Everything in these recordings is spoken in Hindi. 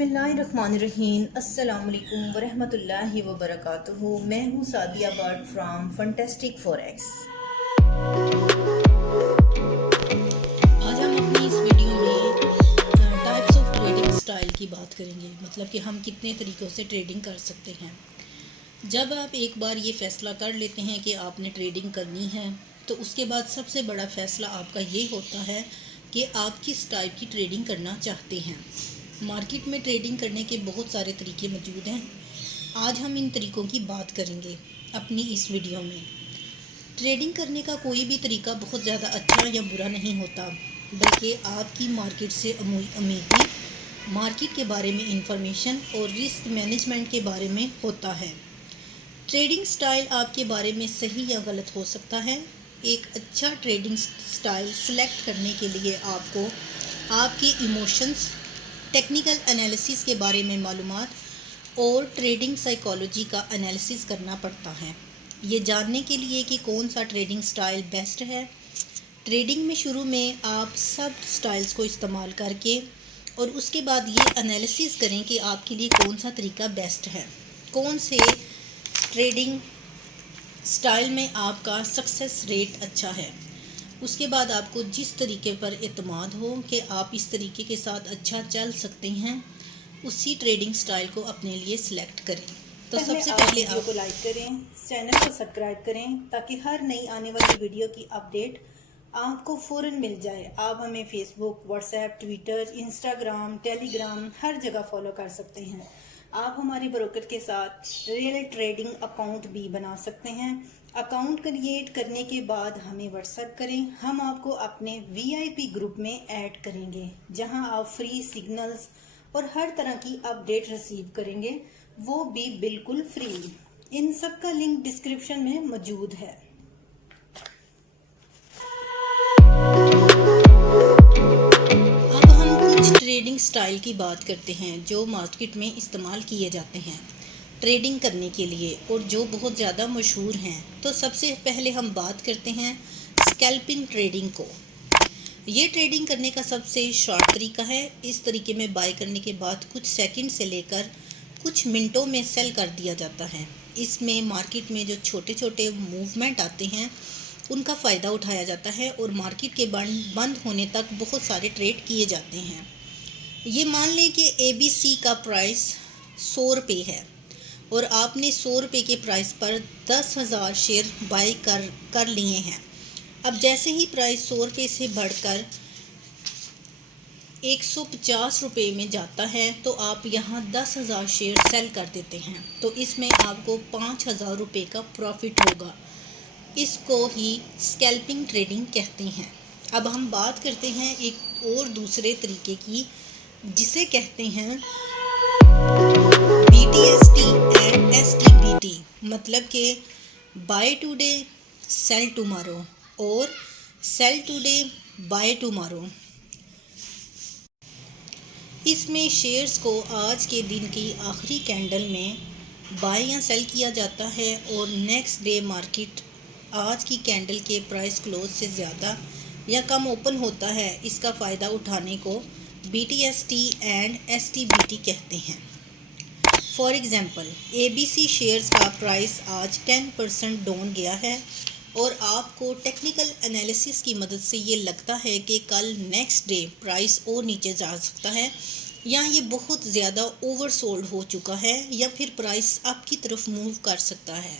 बिस्मिल्लाहिर्रहमानिर्रहीम। अस्सलाम वालेकुम वरहमतुल्लाहि वबरकातुहू। मैं हूँ Sadia but from fantastic forex. आज हम अपनी इस वीडियो में टाइप्स ऑफ ट्रेडिंग स्टाइल की बात करेंगे, मतलब कि हम कितने तरीक़ों से ट्रेडिंग कर सकते हैं। जब आप एक बार ये फ़ैसला कर लेते हैं कि आपने ट्रेडिंग करनी है, तो उसके बाद सबसे बड़ा फ़ैसला आपका ये होता है कि आप किस टाइप की ट्रेडिंग करना चाहते हैं। मार्केट में ट्रेडिंग करने के बहुत सारे तरीके मौजूद हैं। आज हम इन तरीक़ों की बात करेंगे अपनी इस वीडियो में। ट्रेडिंग करने का कोई भी तरीका बहुत ज़्यादा अच्छा या बुरा नहीं होता, बल्कि आपकी मार्केट से उम्मीदी, मार्केट के बारे में इंफॉर्मेशन और रिस्क मैनेजमेंट के बारे में होता है। ट्रेडिंग स्टाइल आपके बारे में सही या गलत हो सकता है। एक अच्छा ट्रेडिंग स्टाइल सेलेक्ट करने के लिए आपको आपके इमोशंस, टेक्निकल एनालिसिस के बारे में मालूमात और ट्रेडिंग साइकोलॉजी का एनालिसिस करना पड़ता है, ये जानने के लिए कि कौन सा ट्रेडिंग स्टाइल बेस्ट है। ट्रेडिंग में शुरू में आप सब स्टाइल्स को इस्तेमाल करके और उसके बाद ये एनालिसिस करें कि आपके लिए कौन सा तरीका बेस्ट है, कौन से ट्रेडिंग स्टाइल में आपका सक्सेस रेट अच्छा है। उसके बाद आपको जिस तरीके पर एतमाद हो कि आप इस तरीके के साथ अच्छा चल सकते हैं, उसी ट्रेडिंग स्टाइल को अपने लिए सिलेक्ट करें। तो सबसे पहले आप वीडियो को लाइक करें, चैनल को सब्सक्राइब करें, ताकि हर नई आने वाली वीडियो की अपडेट आपको फ़ौरन मिल जाए। आप हमें Facebook, WhatsApp, Twitter, Instagram, Telegram हर जगह फॉलो कर सकते हैं। आप हमारे ब्रोकर के साथ रियल ट्रेडिंग अकाउंट भी बना सकते हैं। अकाउंट क्रिएट करने के बाद हमें व्हाट्सएप करें, हम आपको अपने वीआईपी ग्रुप में ऐड करेंगे, जहां आप फ्री सिग्नल्स और हर तरह की अपडेट रिसीव करेंगे, वो भी बिल्कुल फ्री। इन सब का लिंक डिस्क्रिप्शन में मौजूद है। अब हम कुछ ट्रेडिंग स्टाइल की बात करते हैं जो मार्केट में इस्तेमाल किए जाते हैं ट्रेडिंग करने के लिए और जो बहुत ज़्यादा मशहूर हैं। तो सबसे पहले हम बात करते हैं स्कैल्पिंग ट्रेडिंग को। ये ट्रेडिंग करने का सबसे शॉर्ट तरीका है। इस तरीके में बाय करने के बाद कुछ सेकंड से लेकर कुछ मिनटों में सेल कर दिया जाता है। इसमें मार्केट में जो छोटे छोटे मूवमेंट आते हैं उनका फ़ायदा उठाया जाता है और मार्केट के बंद होने तक बहुत सारे ट्रेड किए जाते हैं। ये मान लें कि ABC का प्राइस 100 रुपये है और आपने 100 रुपये के प्राइस पर 10,000 शेयर बाय कर लिए हैं। अब जैसे ही प्राइस 100 रुपये से बढ़कर 150 रुपये में जाता है, तो आप यहाँ 10,000 शेयर सेल कर देते हैं। तो इसमें आपको 5,000 रुपये का प्रॉफिट होगा। इसको ही स्कैल्पिंग ट्रेडिंग कहते हैं। अब हम बात करते हैं एक और दूसरे तरीके की, जिसे कहते हैं BTST एंड STBT, मतलब कि बाय टुडे सेल टुमारो और सेल टुडे बाय टुमारो। इसमें शेयर्स को आज के दिन की आखिरी कैंडल में बाय या सेल किया जाता है और नेक्स्ट डे मार्केट आज की कैंडल के प्राइस क्लोज से ज़्यादा या कम ओपन होता है। इसका फ़ायदा उठाने को BTST एंड STBT कहते हैं। फॉर एग्ज़ाम्पल, ABC शेयर्स का प्राइस आज 10% डाउन गया है और आपको टेक्निकल एनालिसिस की मदद से ये लगता है कि कल नेक्स्ट डे प्राइस और नीचे जा सकता है, या ये बहुत ज़्यादा ओवरसोल्ड हो चुका है, या फिर प्राइस अप की तरफ मूव कर सकता है।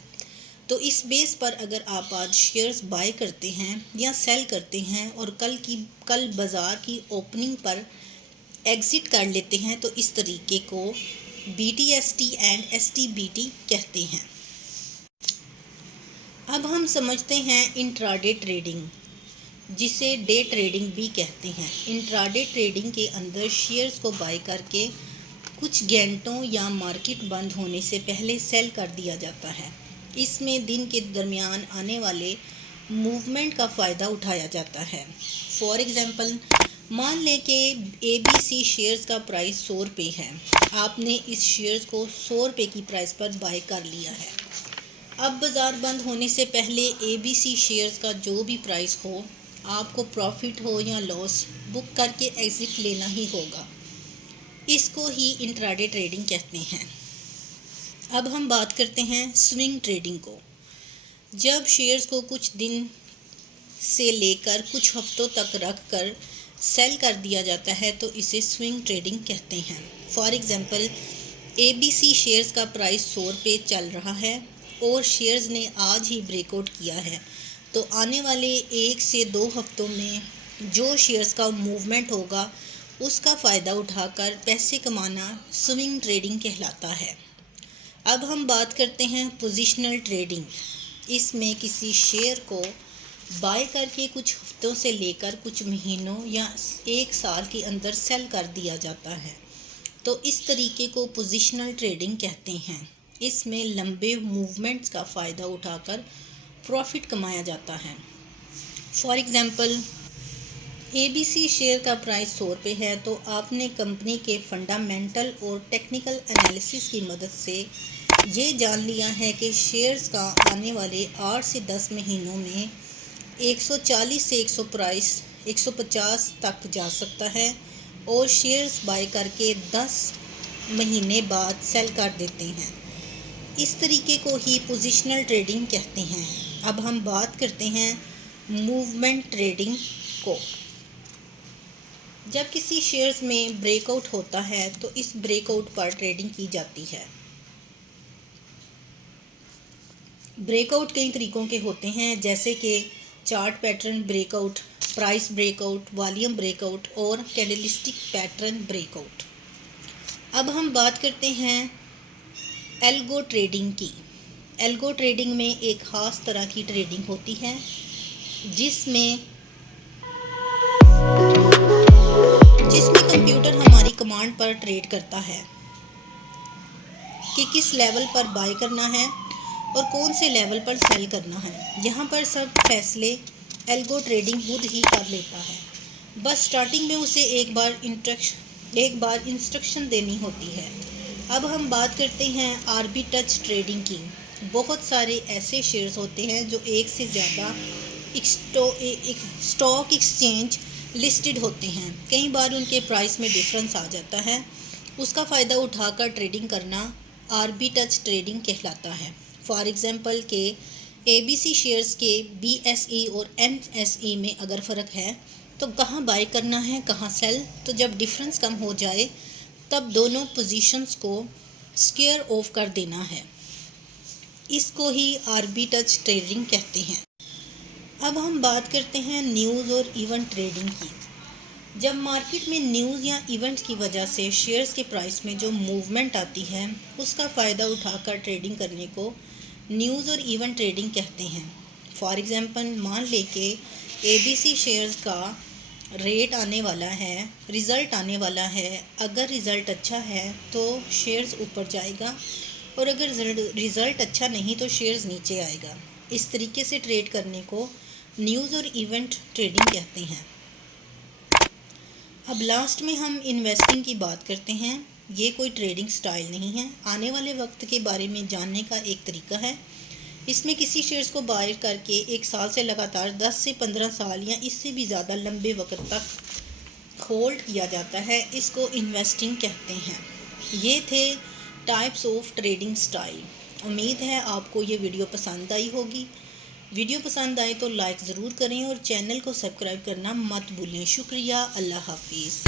तो इस बेस पर अगर आप आज शेयर्स बाय करते हैं या सेल करते हैं और कल बाज़ार की ओपनिंग पर एग्ज़िट कर लेते हैं, तो इस तरीके को BTST एंड STBT कहते हैं। अब हम समझते हैं इंट्राडे ट्रेडिंग, जिसे डे ट्रेडिंग भी कहते हैं। इंट्राडे ट्रेडिंग के अंदर शेयर्स को बाय करके कुछ घंटों या मार्केट बंद होने से पहले सेल कर दिया जाता है। इसमें दिन के दरमियान आने वाले मूवमेंट का फ़ायदा उठाया जाता है। फॉर एग्ज़ाम्पल, मान लें कि ABC शेयर्स का प्राइस 100 रुपये है। आपने इस शेयर्स को 100 रुपये की प्राइस पर बाय कर लिया है। अब बाज़ार बंद होने से पहले ABC शेयर्स का जो भी प्राइस हो, आपको प्रॉफिट हो या लॉस बुक करके एग्ज़िट लेना ही होगा। इसको ही इंट्राडे ट्रेडिंग कहते हैं। अब हम बात करते हैं स्विंग ट्रेडिंग को। जब शेयर्स को कुछ दिन से लेकर कुछ हफ्तों तक रख कर सेल कर दिया जाता है तो इसे स्विंग ट्रेडिंग कहते हैं। फॉर एग्ज़ाम्पल, ABC शेयर्स का प्राइस 100 रुपये चल रहा है और शेयर्स ने आज ही ब्रेकआउट किया है, तो आने वाले 1 से 2 हफ्तों में जो शेयर्स का मूवमेंट होगा उसका फ़ायदा उठाकर पैसे कमाना स्विंग ट्रेडिंग कहलाता है। अब हम बात करते हैं पोजिशनल ट्रेडिंग। इसमें किसी शेयर को बाय करके कुछ हफ्तों से लेकर कुछ महीनों या 1 साल के अंदर सेल कर दिया जाता है, तो इस तरीके को पोजिशनल ट्रेडिंग कहते हैं। इसमें लंबे मूवमेंट्स का फ़ायदा उठाकर प्रॉफिट कमाया जाता है। फॉर एग्ज़ाम्पल, ABC शेयर का प्राइस 100 रुपये है, तो आपने कंपनी के फंडामेंटल और टेक्निकल एनालिसिस की मदद से ये जान लिया है कि शेयर्स का आने वाले 8 से 10 महीनों में 140 से 150 तक जा सकता है और शेयर्स बाय करके 10 महीने बाद सेल कर देते हैं। इस तरीके को ही पोजिशनल ट्रेडिंग कहते हैं। अब हम बात करते हैं मूवमेंट ट्रेडिंग को। जब किसी शेयर्स में ब्रेकआउट होता है तो इस ब्रेकआउट पर ट्रेडिंग की जाती है। ब्रेकआउट कई तरीक़ों के होते हैं, जैसे कि chart pattern breakout, price breakout, volume breakout और कैंडलस्टिक पैटर्न ब्रेकआउट। अब हम बात करते हैं एल्गो ट्रेडिंग की। एल्गो ट्रेडिंग में एक ख़ास तरह की ट्रेडिंग होती है जिसमें कंप्यूटर हमारी कमांड पर ट्रेड करता है कि किस लेवल पर बाय करना है और कौन से लेवल पर सेल करना है। यहाँ पर सब फैसले एल्गो ट्रेडिंग खुद ही कर लेता है। बस स्टार्टिंग में उसे एक बार इंस्ट्रक्शन देनी होती है। अब हम बात करते हैं आर्बिट्रेज ट्रेडिंग की। बहुत सारे ऐसे शेयर्स होते हैं जो एक से ज़्यादा स्टॉक एक्सचेंज लिस्टेड होते हैं। कई बार उनके प्राइस में डिफरेंस आ जाता है, उसका फ़ायदा उठाकर ट्रेडिंग करना आर्बिट्रेज ट्रेडिंग कहलाता है। फॉर एग्ज़ाम्पल के ABC शेयर्स के BSE और NSE में अगर फ़र्क है तो कहाँ बाय करना है, कहाँ सेल, तो जब डिफरेंस कम हो जाए तब दोनों पोजीशंस को स्क्वायर ऑफ कर देना है। इसको ही आर्बिट्रेज ट्रेडिंग कहते हैं। अब हम बात करते हैं न्यूज़ और इवेंट ट्रेडिंग की। जब मार्केट में न्यूज़ या इवेंट्स की वजह से शेयर्स के प्राइस में जो मूवमेंट आती है उसका फ़ायदा उठाकर ट्रेडिंग करने को न्यूज़ और इवेंट ट्रेडिंग कहते हैं। फॉर एग्ज़ाम्पल, मान लें कि ABC शेयर्स का रेट आने वाला है, रिज़ल्ट आने वाला है। अगर रिज़ल्ट अच्छा है तो शेयर्स ऊपर जाएगा और अगर रिज़ल्ट अच्छा नहीं तो शेयर्स नीचे आएगा। इस तरीके से ट्रेड करने को न्यूज़ और इवेंट ट्रेडिंग कहते हैं। अब लास्ट में हम इन्वेस्टिंग की बात करते हैं। ये कोई ट्रेडिंग स्टाइल नहीं है, आने वाले वक्त के बारे में जानने का एक तरीका है। इसमें किसी शेयर्स को बाय करके 1 साल से लगातार 10 से 15 साल या इससे भी ज़्यादा लंबे वक्त तक होल्ड किया जाता है। इसको इन्वेस्टिंग कहते हैं। ये थे टाइप्स ऑफ ट्रेडिंग स्टाइल। उम्मीद है आपको ये वीडियो पसंद आई होगी। वीडियो पसंद आए तो लाइक ज़रूर करें और चैनल को सब्सक्राइब करना मत भूलें। शुक्रिया। अल्लाह हाफिज़।